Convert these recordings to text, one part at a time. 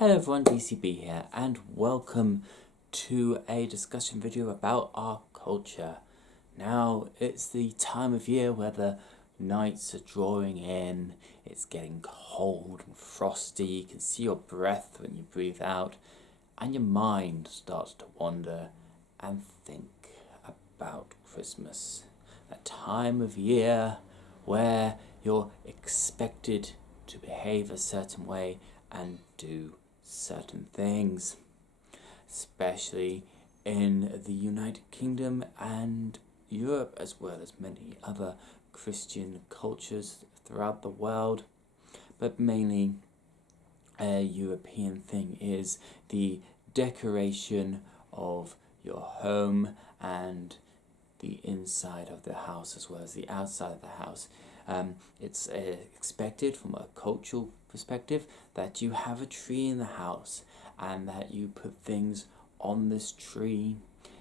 Hello everyone, DCB here, and welcome to a discussion video about our culture. Now, it's the time of year where the nights are drawing in, it's getting cold and frosty, you can see your breath when you breathe out, and your mind starts to wander and think about Christmas. A time of year where you're expected to behave a certain way and do certain things, especially in the United Kingdom and Europe, as well as many other Christian cultures throughout the world. But mainly a European thing is the decoration of your home and the inside of the house as well as the outside of the house. It's expected from a cultural perspective that you have a tree in the house and that you put things on this tree,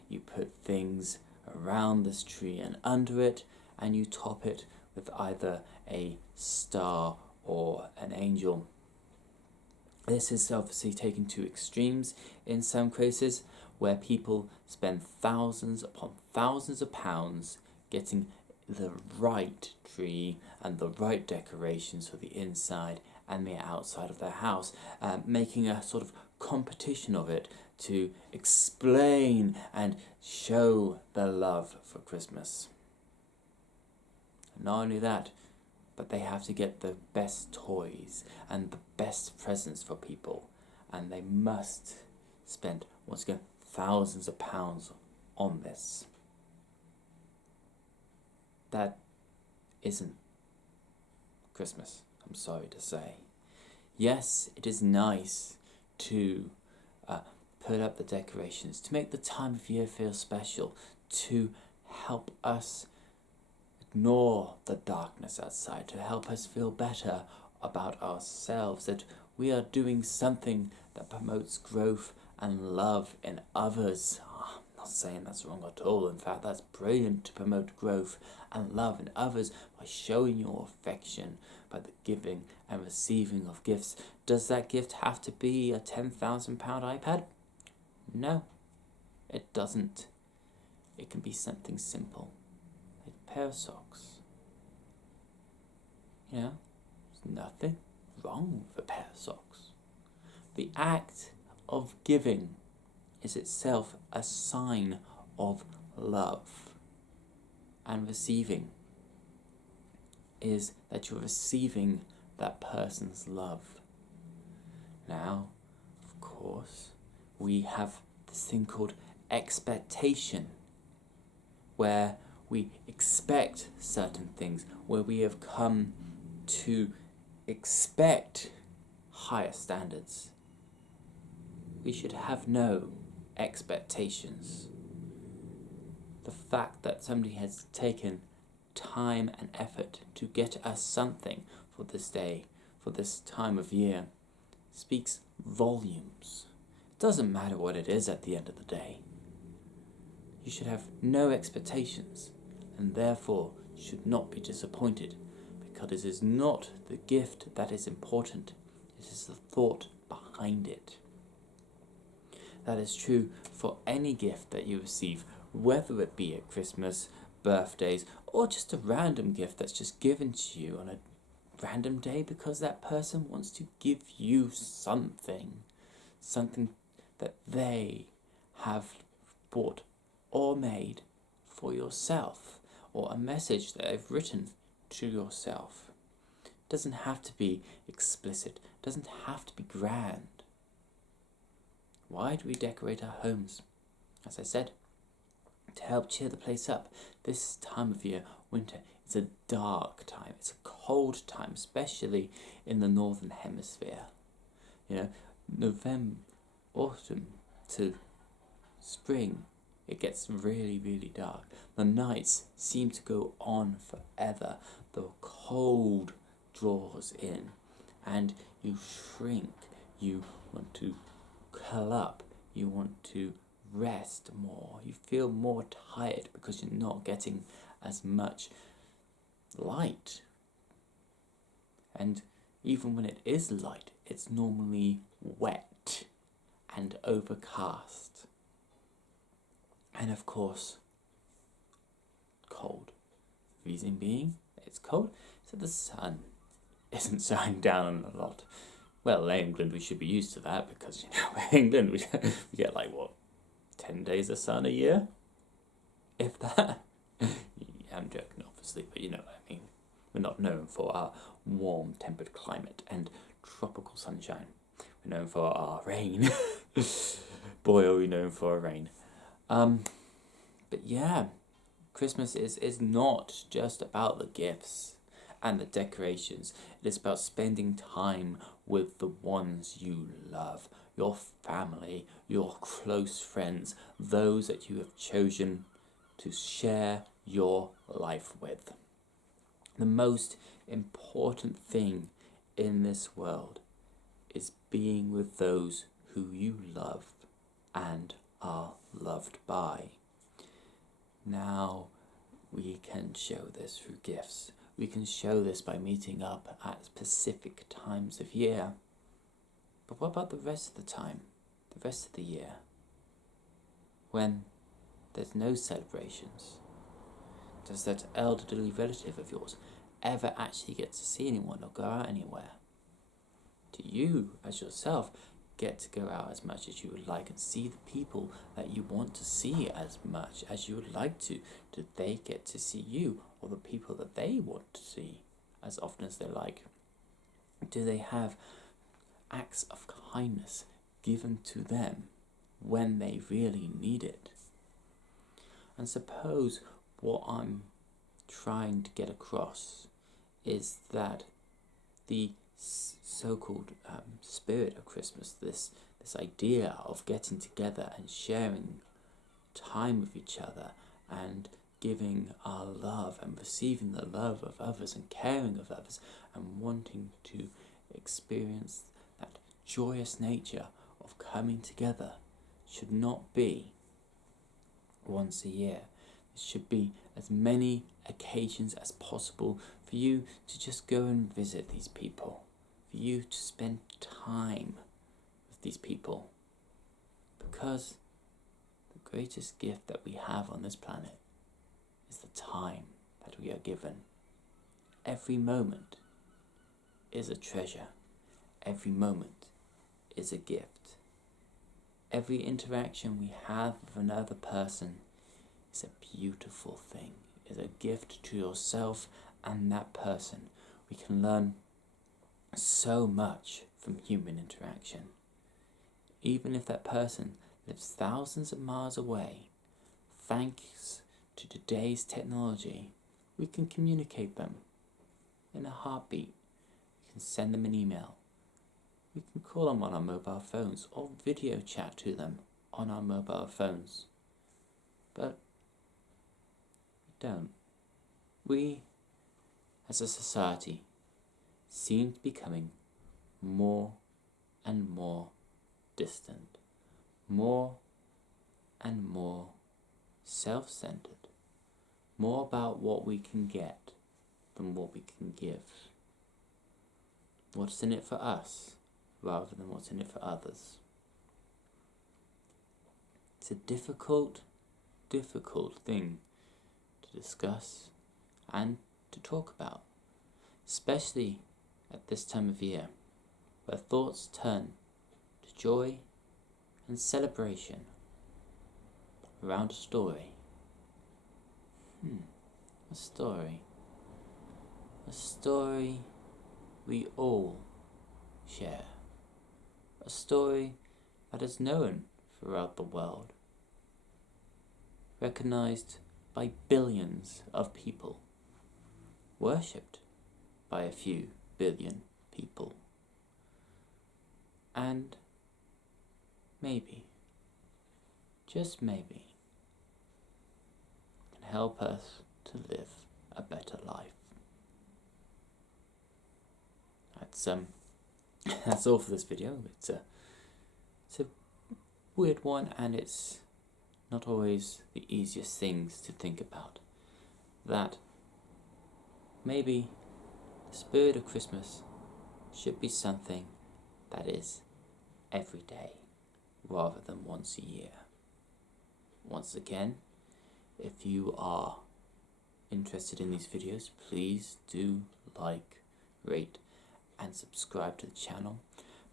you put things around this tree and under it, and you top it with either a star or an angel. This is obviously taken to extremes in some cases, where people spend thousands upon thousands of pounds getting the right tree and the right decorations for the inside and the outside of their house, making a sort of competition of it to explain and show their love for Christmas. Not only that, but they have to get the best toys and the best presents for people, and they must spend, once again, thousands of pounds on this. That isn't Christmas, I'm sorry to say. Yes, it is nice to put up the decorations, to make the time of year feel special, to help us ignore the darkness outside, to help us feel better about ourselves, that we are doing something that promotes growth and love in others. I'm not saying that's wrong at all. In fact, that's brilliant to promote growth and love in others by showing your affection by the giving and receiving of gifts. Does that gift have to be a £10,000 iPad? No, it doesn't. It can be something simple, like a pair of socks. You know, there's nothing wrong with a pair of socks. The act of giving is itself a sign of love, and receiving is that you're receiving that person's love. Now, of course, we have this thing called expectation, where we expect certain things, where we have come to expect higher standards. We should have no expectations. The fact that somebody has taken time and effort to get us something for this day, for this time of year, speaks volumes. It doesn't matter what it is at the end of the day. You should have no expectations, and therefore should not be disappointed, because it is not the gift that is important, it is the thought behind it. That is true for any gift that you receive, whether it be at Christmas, birthdays, or just a random gift that's just given to you on a random day because that person wants to give you something that they have bought or made for yourself, or a message that they've written to yourself. It doesn't have to be explicit, it doesn't have to be grand. Why do we decorate our homes? As I said, to help cheer the place up. This time of year, winter, is a dark time. It's a cold time, especially in the northern hemisphere. You know, November, autumn to spring, it gets really, really dark. The nights seem to go on forever. The cold draws in, and you shrink. You want to curl up. You want to rest more. You feel more tired because you're not getting as much light. And even when it is light, it's normally wet. and overcast. And of course, cold. Reason being, it's cold, so the sun isn't shining down a lot. Well, in England we should be used to that because, in England we get 10 days of sun a year? If that. Yeah, I'm joking, obviously, but you know what I mean. We're not known for our warm, tempered climate and tropical sunshine. We're known for our rain. Boy, are we known for our rain. But yeah, Christmas is not just about the gifts and the decorations. It is about spending time with the ones you love, your family, your close friends, those that you have chosen to share your life with. The most important thing in this world is being with those who you love and are loved by. Now, we can show this through gifts. We can show this by meeting up at specific times of year. But what about the rest of the time, the rest of the year? When there's no celebrations? Does that elderly relative of yours ever actually get to see anyone or go out anywhere? Do you, as yourself, get to go out as much as you would like and see the people that you want to see as much as you would like to? Do they get to see you or the people that they want to see as often as they like? Do they have acts of kindness given to them when they really need it? And suppose what I'm trying to get across is that the so-called spirit of Christmas, this idea of getting together and sharing time with each other and giving our love and receiving the love of others and caring of others and wanting to experience that joyous nature of coming together should not be once a year. It should be as many occasions as possible for you to just go and visit these people, for you to spend time with these people. Because the greatest gift that we have on this planet is the time that we are given. Every moment is a treasure. Every moment is a gift. Every interaction we have with another person is a beautiful thing, is a gift to yourself and that person. We can learn so much from human interaction. Even if that person lives thousands of miles away, thanks to today's technology, we can communicate them in a heartbeat. We can send them an email. We can call them on our mobile phones or video chat to them on our mobile phones. But we don't. We, as a society, seem to be becoming more and more distant, more and more self-centered, more about what we can get than what we can give. What's in it for us rather than what's in it for others. It's a difficult thing to discuss and to talk about, especially at this time of year, where thoughts turn to joy and celebration around a story. A story. A story we all share. A story that is known throughout the world, recognized by billions of people, worshipped by a few billion people, and maybe, just maybe, can help us to live a better life. That's all for this video. It's a weird one, and it's not always the easiest things to think about. That maybe the spirit of Christmas should be something that is every day, rather than once a year. Once again, if you are interested in these videos, please do like, rate and subscribe to the channel.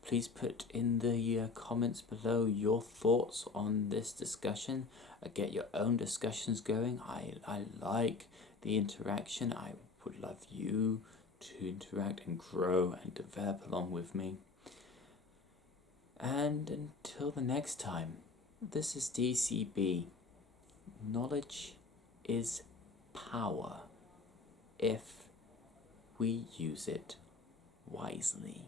Please put in the comments below your thoughts on this discussion. Get your own discussions going. I like the interaction. I would love you to interact and grow and develop along with me. And until the next time, this is DCB. Knowledge is power if we use it wisely.